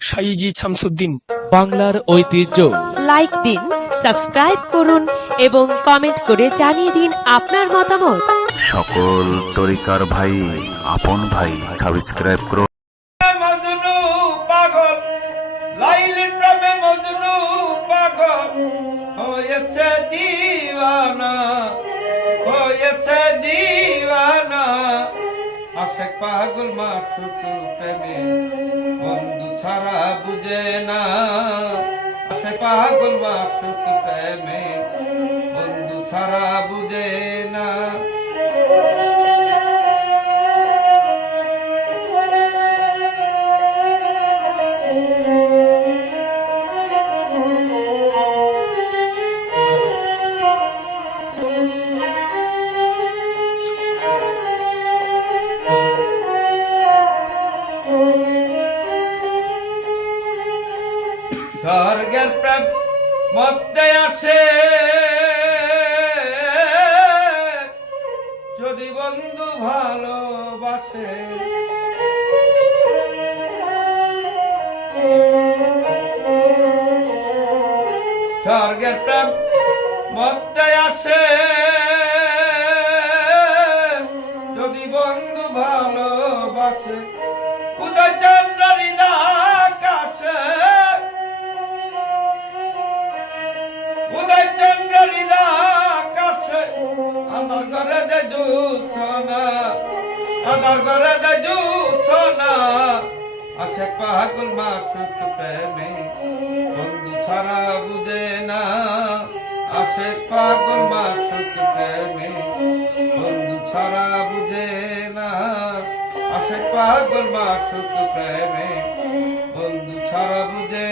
সাইজি শামসুদ্দিন। বাংলার ঐতিহ্য। লাইক দিন, সাবস্ক্রাইব করুন এবং কমেন্ট করে জানিয়ে দিন আপনার মতামত। সকল তরিকার ভাই, আপন ভাই, সাবস্ক্রাইব করুন। মজনু পাগল, লাইলি প্রেমে মজনু পাগল হয়েছে দিওয়ানা, হয়েছে দিওয়ানা। আশেক পাগল মাসুক প্রেমে বন্ধু ছাড়া বুঝে না। আশেক পাগল মাসুক প্রেমে বন্ধু ছাড়া বুঝে না। স্বর্গের প্রেম মধ্যে আসে যদি বন্ধু ভালোবাসে। স্বর্গের প্রেম মধ্যে আসে যদি বন্ধু ভালোবাসে। উদয় চন্দ্র হৃদয়াকাশে, উদয় চন্দ্র হৃদয়াকাশে আধার ঘরে দে জুসনা, আধার ঘরে দে জুসনা। আশেক পাগল মাসুক প্রেমে বন্ধু ছাড়া বুঝে না। আশেক পাগল মাসুক প্রেমে বন্ধু ছাড়া বুঝে না। আশেক পাগল মাসুক প্রেমে বন্ধু ছাড়া বুঝে